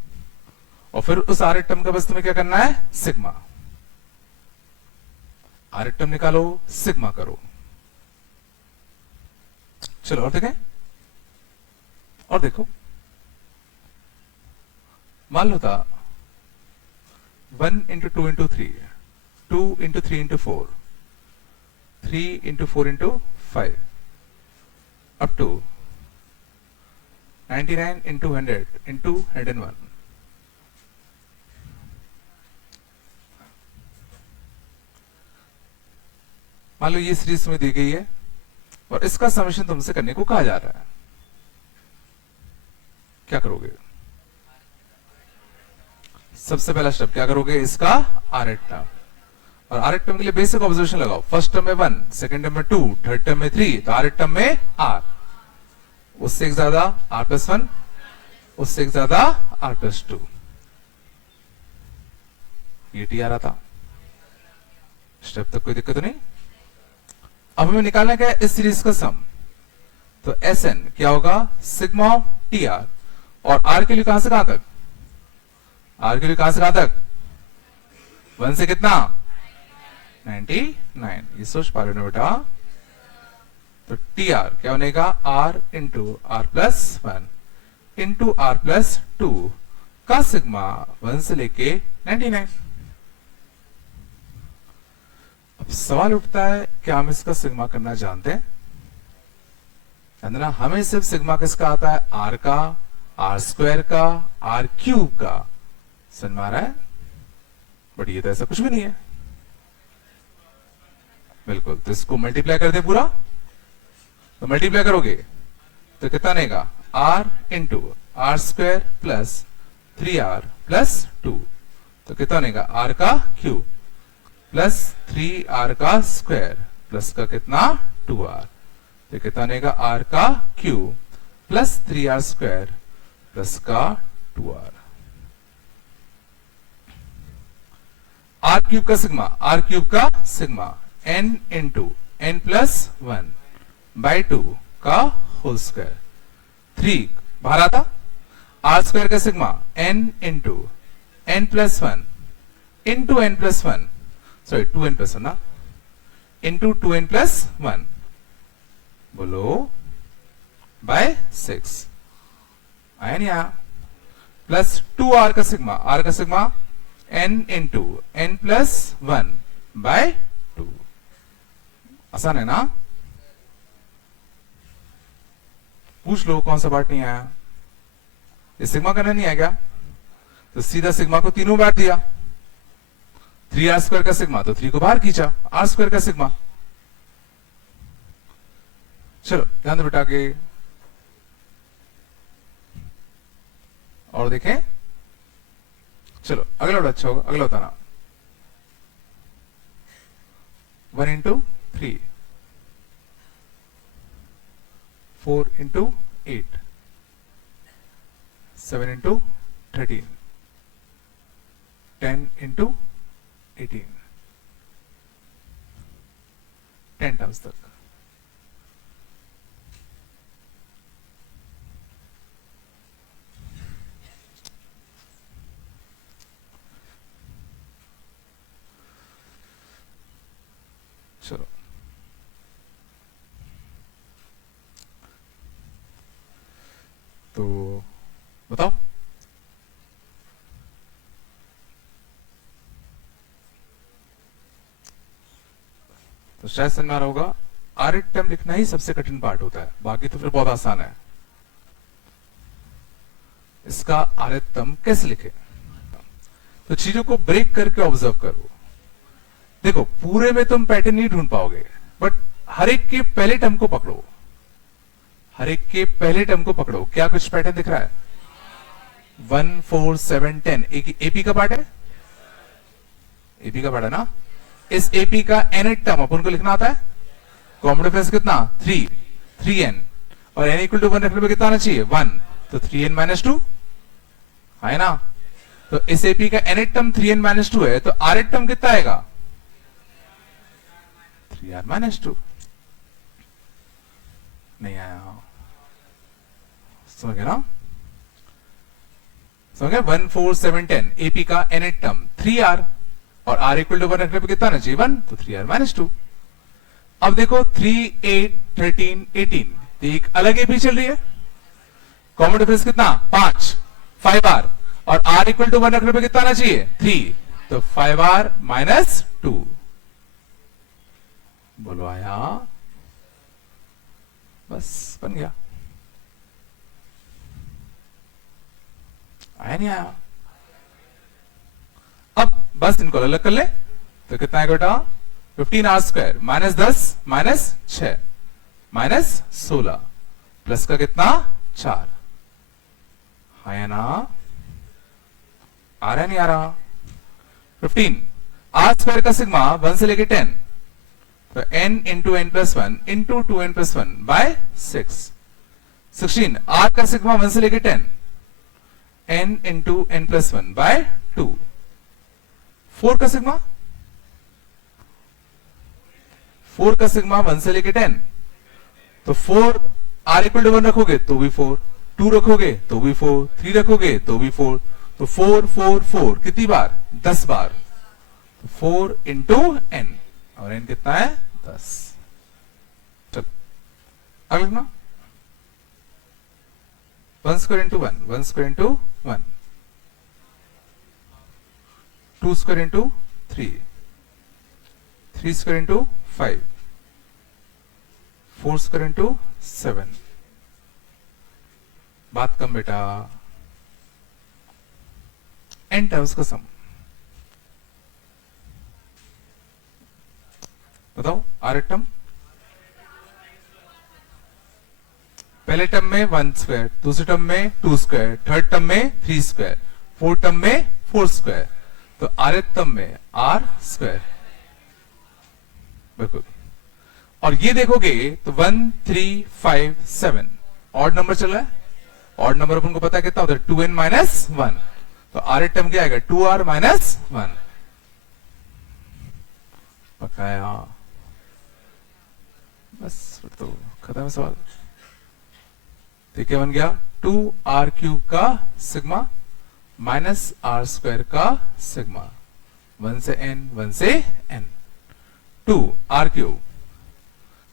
और फिर उस आर टर्म का बस तुम्हें क्या करना है? सिग्मा। आर टर्म निकालो, सिग्मा करो। चलो और देखें, और देखो, मान लो था 1 into 2 into 3, 2 into 3 into 4, 3 into 4 into 5, up to 99 into 100 into 101। मान लो ये सीरीज में दी गई है और इसका समेशन तुमसे करने को कहा जा रहा है। क्या करोगे? सबसे पहला स्टेप क्या करोगे? इसका आर टर्म। और आर टर्म के लिए बेसिक ऑब्जर्वेशन लगाओ। फर्स्ट टर्म में 1, सेकंड टर्म में 2, थर्ड टर्म में 3, तो आर टर्म में आर, उससे एक ज्यादा आर प्लस 1, उससे एक ज्यादा आर प्लस 2। ये टी आ रहा था। स्टेप तक कोई दिक्कत नहीं। अब हमें निकालना क्या है? इस सीरीज का सम। तो Sn क्या होगा? Sigma of T R. और आर के लिए कहां से कहां तक? आर के लिए कहां से कहां तक? 1 से कितना? 99। ये सोच पा रहे हो ना बेटा? तो टी आर क्या बनेगा? R into R plus 1 into R plus 2 का सिग्मा 1 से लेके 99। अब सवाल उठता है, क्या हम इसका सिग्मा करना जानते हैं? ना, हमें सिर्फ सिग्मा किसका आता है? आर का, आर स्क्वायर का, आर क्यूब का। समझ में आ रहा है? बट ये तो ऐसा कुछ भी नहीं है। बिल्कुल। तो इसको मल्टीप्लाई कर दे पूरा, तो मल्टीप्लाई करोगे तो कितना बनेगा? R into R square plus 3r plus 2, तो कितना बनेगा r का क्यूब प्लस 3r का स्क्वायर प्लस का कितना 2r, तो कितना बनेगा r का cube plus 3r square plus का 2r। r क्यूब का सिग्मा, r क्यूब का sigma n into n plus 1 by 2 का होल स्क्वायर, 3 बाहर आता, r स्क्वायर का sigma n into n plus 1 into n plus 1, sorry 2n plus 1 ना, इंटू 2n प्लस 1 बोलो बाय 6 आया नहीं आया, प्लस 2r का सिग्मा, r का sigma n into n plus 1 by 2, आसान है ना। पूछ लो कौन सा पार्ट नहीं आया, ये सिग्मा करना नहीं आया क्या, तो सीधा सिग्मा को तीनों बांट दिया, 3r स्क्वायर का सिग्मा तो 3 को बाहर खींचा, r स्क्वायर का सिग्मा। चलो ध्यान दो बेटा आगे और देखें, चलो अगला बड़ा अच्छा होगा, अगला बताना 1 into 3, 4 into 8, 7 into 13, 10 into 18, 10 times तक। चलो तो बताओ, तो शायद समझ में आ रहा होगा, आरिथम लिखना ही सबसे कठिन पार्ट होता है, बाकी तो फिर बहुत आसान है। इसका आरिथम कैसे लिखे, तो चीजों को ब्रेक करके ऑब्जर्व करो। देखो पूरे में तुम पैटर्न नहीं ढूंढ पाओगे, बट हर एक के पहले टर्म को पकड़ो, हर एक के पहले टर्म को पकड़ो, क्या कुछ पैटर्न दिख रहा है, 1 4 7 10 एपी का पार्ट है, एपी का पार्ट है ना। इस एपी का nth टर्म अपन को लिखना आता है, कॉमन डिफरेंस कितना 3, 3n, और n इक्वल टू 1 रखने पे कितना आना चाहिए 1, तो 3n माइनस 2 है ना। तो इस एपी का nth टर्म 3n माइनस 2 है, तो rth टर्म कितना आएगा 3r माइनस 2, नहीं आया, समझ गए ना, समझ गए। 1 4 7 10 एपी का nth टर्म 3r, और r इक्वल टू 1 रखने पे कितना आना चाहिए 1, तो 3r माइनस 2। अब देखो 3 8 13 18, तो एक अलग एपी चल रही है, कॉमन डिफरेंस कितना 5, 5r, और r इक्वल टू 1 रखने पे कितना आना चाहिए 3, तो 5r माइनस 2, बोलो आया, बस बन गया, आया नहीं आया। अब बस इनको अलग कर ले, तो कितना है बेटा 15r square minus 10 minus 6 minus 16 plus का कितना 4, है ना, आ रहा नहीं आ रहा। 15 r स्क्वायर का सिग्मा 1 से लेके 10, तो n into n plus 1 into 2n plus 1 by 6। 16 r का सिग्मा 1 से लेके 10, n into n plus 1 by 2। 4 का सिग्मा, 4 का सिग्मा 1 से लेके 10, तो 4 r इक्वल टू 1 रखोगे तो भी 4, 2 रखोगे तो भी 4, 3 रखोगे तो भी 4, तो 4 4 4 कितनी बार 10 बार, तो 4 इंटू n, और n कितना है 10। चलो अब लिखना 1 square into 1, 1 square into 1, 2 square into 3, 3 square into 5, 4 square into 7। बात कम बेटा, n टर्म्स का सम बताओ। r टर्म पहले टर्म में 1 स्क्वायर, दूसरे टर्म में 2 स्क्वायर, थर्ड टर्म में 3 स्क्वायर, फोर टर्म में 4 स्क्वायर, तो आर टर्म में r स्क्वायर, बिल्कुल। और ये देखोगे तो 1 3 5 7 ऑड नंबर चल रहा है। ऑड नंबर अपन को पता है कितना होता है, 2n माइनस 1, तो आर टर्म क्या आएगा, 2r माइनस 1। पकाया, बस फिर तो खत्म है सवाल। तो क्या बन गया, 2r क्यूब का सिग्मा माइनस आर स्क्वायर का सिग्मा, 1 से n 1 से n, 2r क्यूब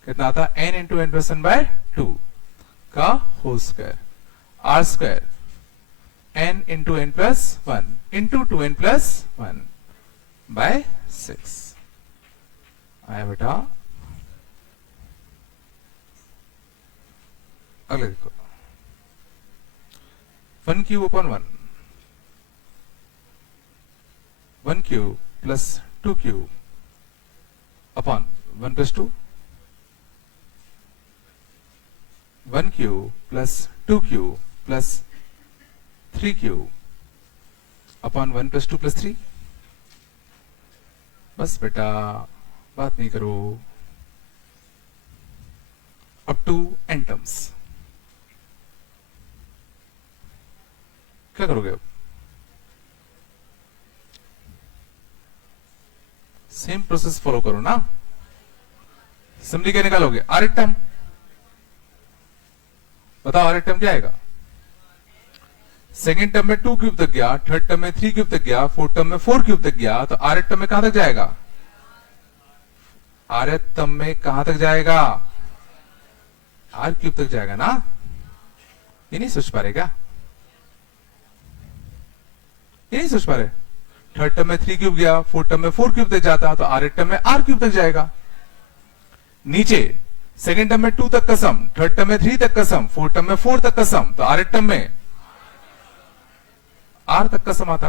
कितना आता, n into N plus 1 by 2 का whole square, R square n into N plus 1 into 2n plus 1 by 6 आया बेटा। अगले देखो, 1 cube upon 1 cube plus 2 cube upon 1 plus 2, 1 cube plus 2 cube plus 3 cube upon 1 plus 2 plus 3। बस बेटा बात नहीं करो। अप टू n टर्म्स क्या करोगे अब, सेम प्रोसेस फॉलो करो ना। सिंपली क्या निकालोगे, आर टर्म, बताओ आर टर्म क्या आएगा, सेकेंड टर्म में 2 क्यूब तक गया, थर्ड टर्म में 3 क्यूब तक गया, फोर्थ टर्म में 4 क्यूब तक गया, तो आर टर्म में कहां तक जाएगा, आर टर्म में कहां तक जाएगा, आर क्यूब तक जाएगा ना। ये नहीं सोच पा रहे क्या, ये नहीं सोच पा रहे। थर्ड टर्म में 3 क्यूब गया, फोर्थ टर्म में 4 क्यूब तक जाता, तो आर टर्म में आर क्यूब तक जाएगा। नीचे सेकेंड टर्म में 2 तक का सम, थर्ड टर्म में 3 तक का सम, फोर्थ टर्म में 4 तक का सम, तो आर टर्म में आर तक का सम आता।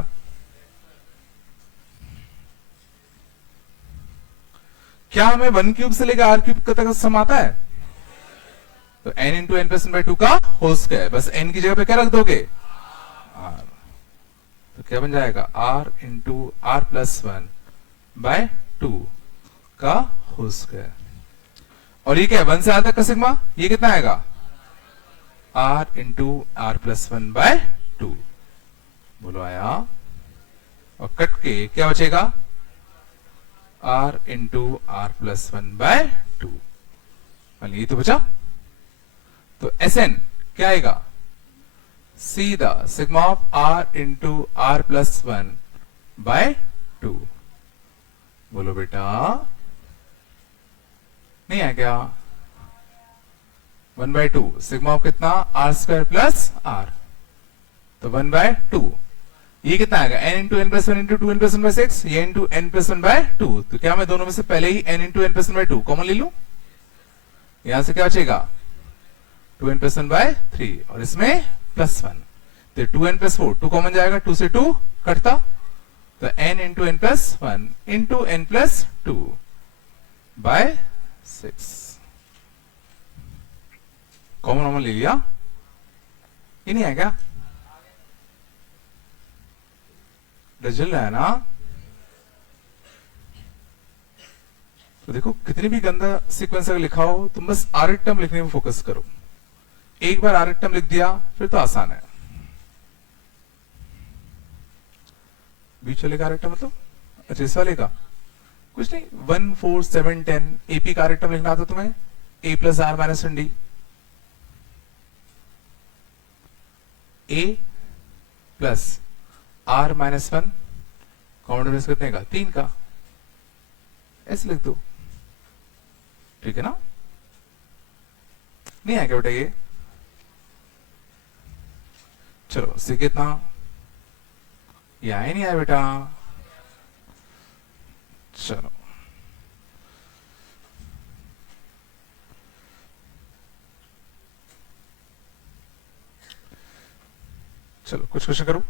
क्या हमें 1 क्यूब से लेकर आर क्यूब तक का सम आता है, तो n इंटू एन प्लस 1/2 का होल स्क्वायर, बस n की जगह पे क्या रख दोगे, r, तो क्या बन जाएगा, r इंटू आर प्लस 1/2 का होल स्क्वायर। और ये क्या है, 1 से r तक का सिग्मा, ये कितना आएगा, r इंटू आर प्लस 1/2। बोलो आया। और कट के क्या बचेगा, r इंटू आर प्लस 1/2, ये तो बचा। तो Sn क्या आएगा, सीधा sigma of r into R plus 1/2। बोलो बेटा, नहीं है क्या, 1/2 सिग्मा ऑफ कितना, आर स्क्वायर प्लस आर, तो 1/2। ये कितना आएगा, n into N plus 1 into 2n plus 1/6, ये इंटू n प्लस 1/2। तो क्या मैं दोनों में से पहले ही n into N plus 1/2 common ले लूं, यहां से क्या बचेगा, 2n प्लस 1/3, और इसमें प्लस 1, तो 2n प्लस 4, 2 कॉमन जाएगा, 2 से 2 कटता, तो n into N plus 1 into N plus 2/6 common ले लिया। ये नहीं है क्या, जल रहा है ना। तो देखो कितनी भी गंदा सीक्वेंस अगर लिखा हो, तुम बस आर टर्म लिखने में फोकस करो। एक बार आर टर्म लिख दिया फिर तो आसान है। बीच वाले का आर टर्म मतलब, अच्छा इस वाले का कुछ नहीं, 1 4 7 10 एपी का आर टर्म लिखना आता तुम्हें, a plus R minus N D, A plus R minus 1 common difference कितने का, 3 का, ऐसे लिख दो, ठीक है ना। नहीं है क्या बेटा ये, चलो सी कितना, ये आया नहीं आया बेटा, चलो चलो कुछ क्वेश्चन करो,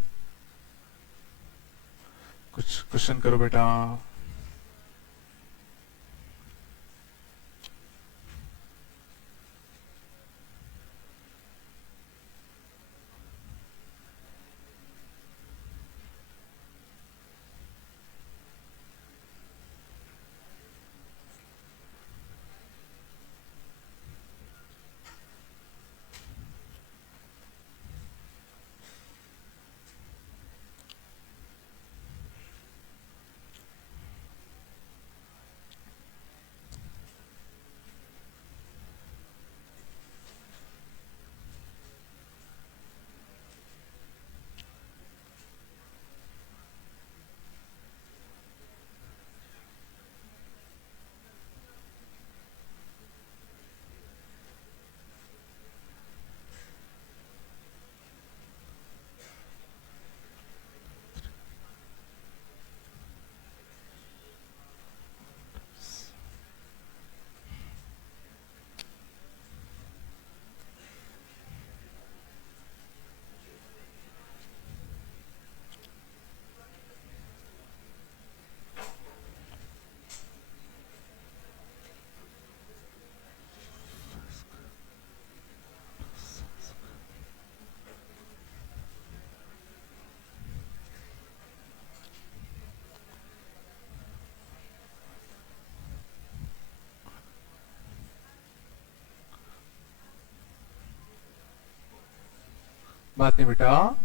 कुछ क्वेश्चन करो बेटा। बात नहीं बेटा,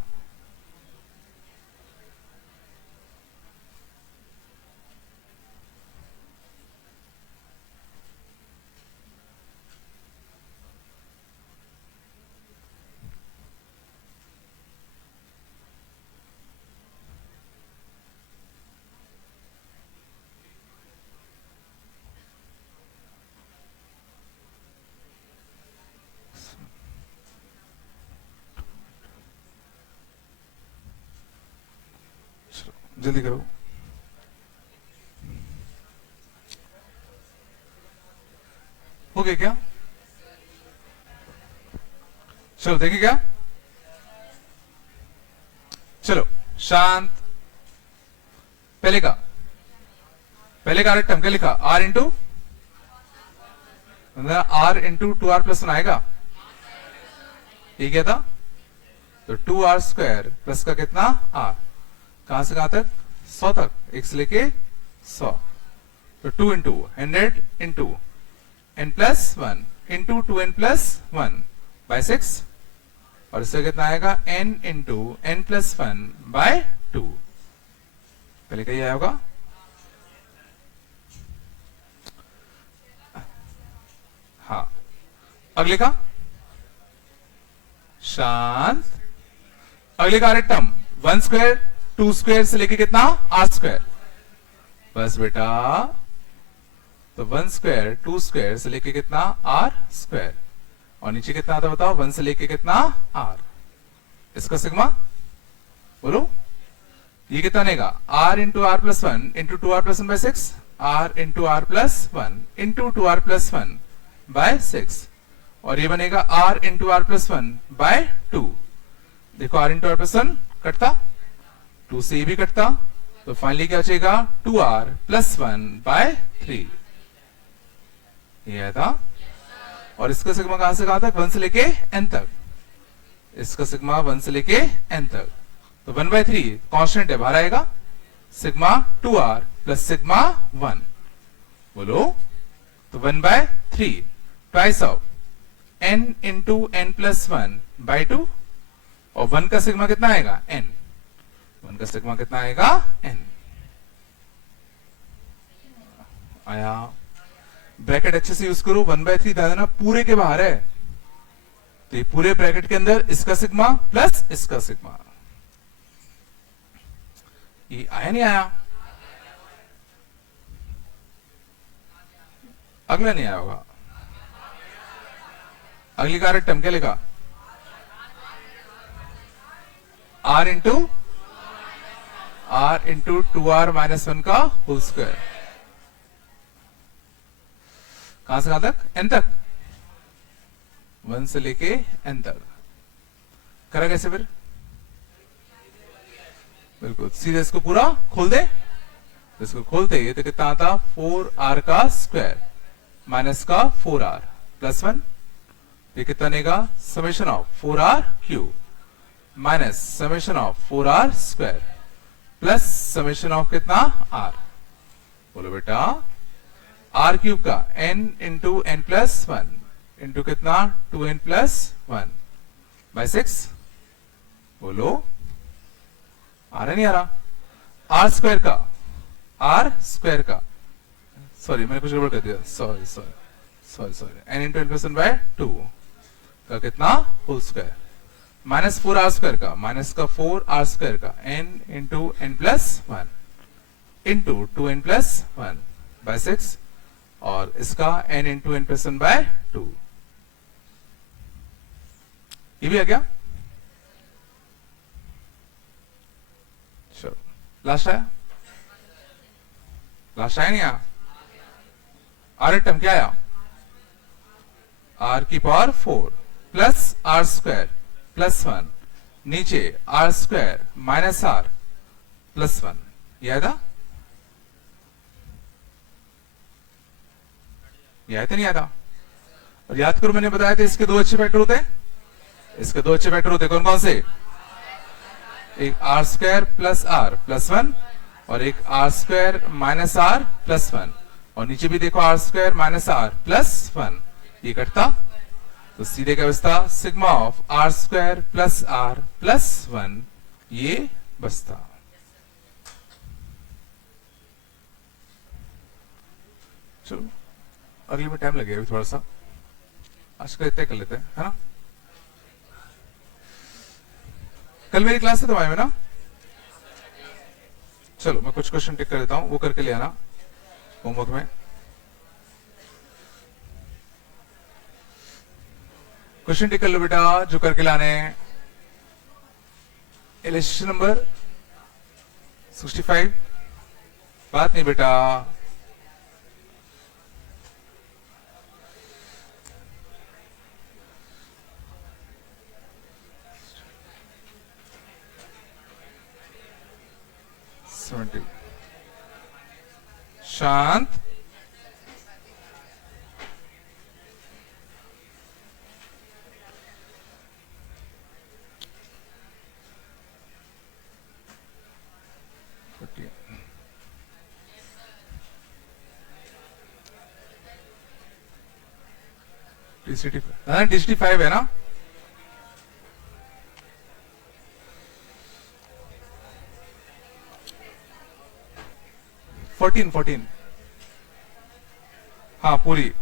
जल्दी करो। हो गया क्या? चलो देखिए क्या, चलो शांत। पहले का टर्म क्या लिखा? R into two R plus one आएगा, ये क्या था? तो 2r स्क्वायर प्लस का कितना? r। कहां से कहां तक? 100 तक, एक से लेके 100। तो 2 into 100 into n plus 1 into 2n plus 1 by 6, और इससे कितना आएगा? n into n plus 1 by 2। पहले क्या आया होगा? हाँ, अगले का शांत। अगले का टर्म 1 स्क्वायर 2 स्क्वायर से लेके कितना? r square. बस बेटा, तो 1 स्क्वायर 2 स्क्वायर से लेके कितना? r square. और नीचे कितना था बताओ? 1 से लेके कितना? r। इसका सिग्मा बोलो, ये कितना बनेगा? r into R plus 1 into 2r plus 1 by 6, r into R plus 1 into 2r plus 1 by 6, और ये बनेगा r into R plus 1 by 2। देखो r इंटू आर प्लस 1 कटता, 2 से ये भी कटता, तो फाइनली क्या बचेगा? 2r plus 1 by 3। ये था। और इसका सिग्मा कहां से कहां तक? 1 से लेके n तक। इसका सिग्मा 1 से लेके n तक, तो 1 बाय 3 कांस्टेंट है, बाहर आएगा सिग्मा 2r प्लस सिग्मा 1। बोलो, तो 1 by 3 twice of n into n plus 1 by 2, और 1 का सिग्मा कितना आएगा? n। 1 का सिग्मा कितना आएगा? n। आया? ब्रैकेट अच्छे से यूज करो। 1 बाय 3 दादा पूरे के बाहर है, तो ये पूरे ब्रैकेट के अंदर इसका सिग्मा प्लस इसका सिग्मा। ये आया नहीं आया? अगला नहीं आया होगा। अगली का टर्म क्या लिखा? r इंटू 2r माइनस 1 का होल स्क्वायर। कहां से कहां तक? n तक, 1 से लेके n तक। करा कैसे फिर? बिल्कुल सीधे इसको पूरा खोल दे। इसको खोलते ये तो कितना आता? 4r का स्क्वायर माइनस का 4r प्लस 1, ये कितना बनेगा? Summation of 4r cube minus summation of 4r square plus summation of कितना? r। बोलो बेटा, r क्यूब का n into n plus 1 into कितना? 2n plus 1 by 6। बोलो, आ रहा नहीं आ रहा? r स्क्वायर का सॉरी मैंने कुछ गड़बड़ कर दिया, sorry n into n plus 1 by 2 का कितना? Whole square minus 4r square का माइनस का 4r स्क्वायर का n into n plus 1 into 2n plus 1 by 6, और इसका n into n plus 1 by 2। ये भी आ गया। चलो लास्ट आया? लास्ट आया नहीं आया? आर टर्म क्या आया? r की power 4 plus r square plus 1 नीचे r square minus r plus 1। यह था? यह तो नहीं आता? और याद करो मैंने बताया था इसके दो अच्छे फैक्टर होते हैं। इसके दो अच्छे फैक्टर होते हैं, कौन कौन से? एक r square plus r plus 1 और एक r square minus r plus 1, और नीचे भी देखो r square minus r plus 1। ये कटता, तो सीधे क्या बचता, sigma of R square plus are plus 1 ये बचता। चलो अगले में टाइम लगेगा अभी थोड़ा सा, आज का इतना कर लेते हैं, है ना। कल मेरी क्लास है तुम्हारे में ना, चलो मैं कुछ क्वेश्चन टिक कर देता हूं, वो करके ले आना होमवर्क में। क्वेश्चन टिक कर लो बेटा जो करके लाने। इलेक्शन नंबर 65, बात नहीं बेटा, शांत, DCT5 है ना, 14 हाँ पूरी।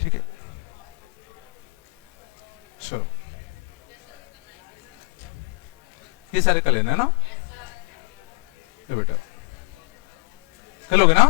ठीक है चलो ये सारे कर लेना है ना, ये बेटा कर लोगे ना।